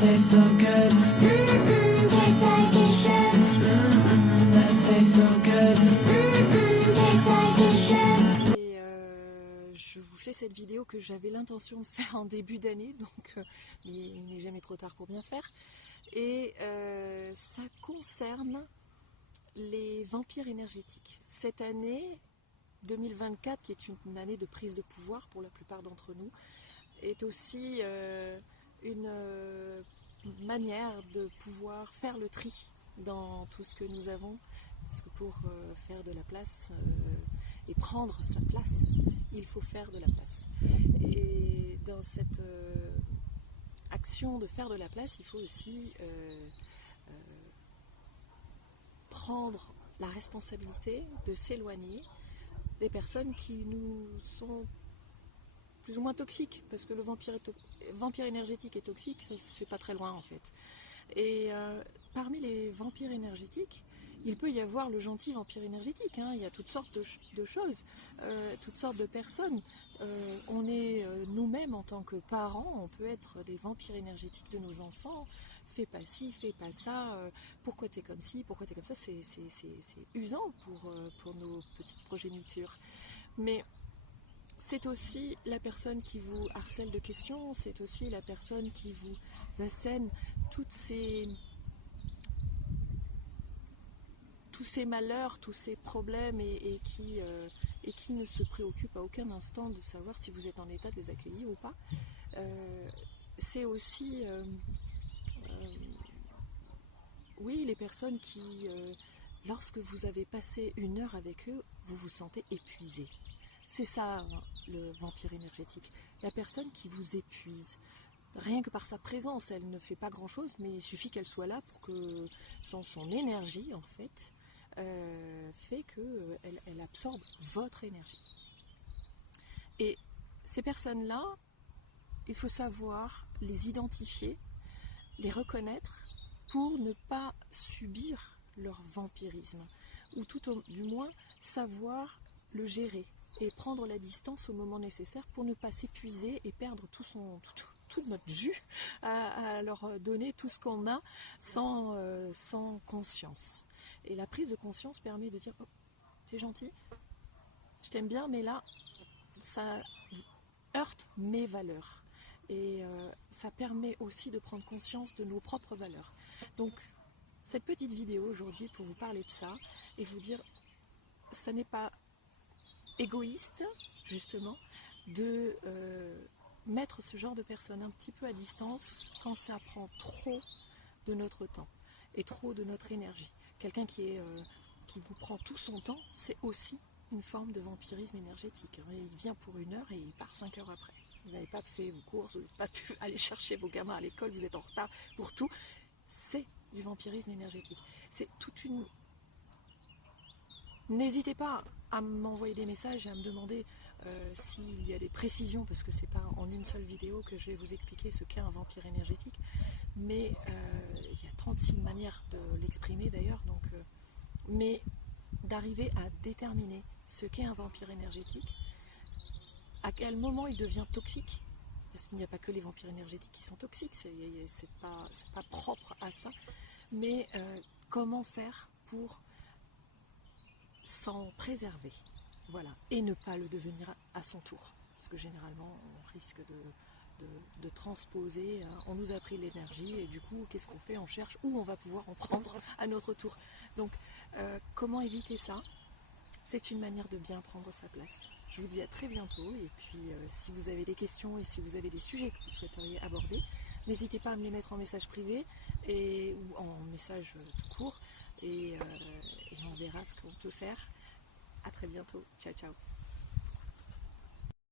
tastes so good. Tastes like it should. That tastes so good. Tastes like it should. Et je vous fais cette vidéo que j'avais l'intention de faire en début d'année, donc il n'est jamais trop tard pour bien faire. Et ça concerne les vampires énergétiques. Cette année 2024, qui est une année de prise de pouvoir pour la plupart d'entre nous, est aussi une manière de pouvoir faire le tri dans tout ce que nous avons, parce que pour faire de la place et prendre sa place, il faut faire de la place. Et dans cette action de faire de la place, il faut aussi prendre la responsabilité de s'éloigner des personnes qui nous sont plus ou moins toxiques, parce que le vampire énergétique est toxique, c'est pas très loin en fait. Et parmi les vampires énergétiques, il peut y avoir le gentil vampire énergétique, hein. Il y a toutes sortes de choses, toutes sortes de personnes. On est nous-mêmes en tant que parents, on peut être des vampires énergétiques de nos enfants. Fais pas ci, fais pas ça, pourquoi t'es comme ci, pourquoi t'es comme ça, c'est usant pour nos petites progénitures. Mais c'est aussi la personne qui vous harcèle de questions, c'est aussi la personne qui vous assène tous ces malheurs, tous ces problèmes et qui ne se préoccupe à aucun instant de savoir si vous êtes en état de les accueillir ou pas. C'est aussi oui, les personnes qui, lorsque vous avez passé une heure avec eux, vous vous sentez épuisé. C'est ça, le vampire énergétique. La personne qui vous épuise. Rien que par sa présence, elle ne fait pas grand-chose, mais il suffit qu'elle soit là pour que son énergie, en fait, fait qu'elle absorbe votre énergie. Et ces personnes-là, il faut savoir les identifier, les reconnaître, pour ne pas subir leur vampirisme, ou tout du moins savoir le gérer et prendre la distance au moment nécessaire pour ne pas s'épuiser et perdre tout notre jus à leur donner tout ce qu'on a sans conscience. Et la prise de conscience permet de dire oh, t'es gentil, je t'aime bien, mais là ça heurte mes valeurs. Et ça permet aussi de prendre conscience de nos propres valeurs. Donc cette petite vidéo aujourd'hui pour vous parler de ça et vous dire ça n'est pas égoïste justement de mettre ce genre de personnes un petit peu à distance quand ça prend trop de notre temps et trop de notre énergie. Quelqu'un qui vous prend tout son temps, c'est aussi une forme de vampirisme énergétique. Il vient pour 1 heure et il part 5 heures après. Vous n'avez pas fait vos courses, vous n'avez pas pu aller chercher vos gamins à l'école, vous êtes en retard pour tout. C'est du vampirisme énergétique. C'est toute une... N'hésitez pas à m'envoyer des messages et à me demander s'il y a des précisions, parce que c'est pas en une seule vidéo que je vais vous expliquer ce qu'est un vampire énergétique, mais il y a 36 manières de l'exprimer d'ailleurs, donc, mais d'arriver à déterminer ce qu'est un vampire énergétique, à quel moment il devient toxique, parce qu'il n'y a pas que les vampires énergétiques qui sont toxiques, c'est pas propre à ça, mais comment faire pour s'en préserver, voilà, et ne pas le devenir à son tour, parce que généralement on risque de transposer, hein. On nous a pris l'énergie et du coup qu'est-ce qu'on fait? On cherche où on va pouvoir en prendre à notre tour. Donc comment éviter ça? C'est une manière de bien prendre sa place. Je vous dis à très bientôt et puis si vous avez des questions et si vous avez des sujets que vous souhaiteriez aborder, n'hésitez pas à me les mettre en message privé ou en message tout court et on verra ce qu'on peut faire. À très bientôt. Ciao, ciao.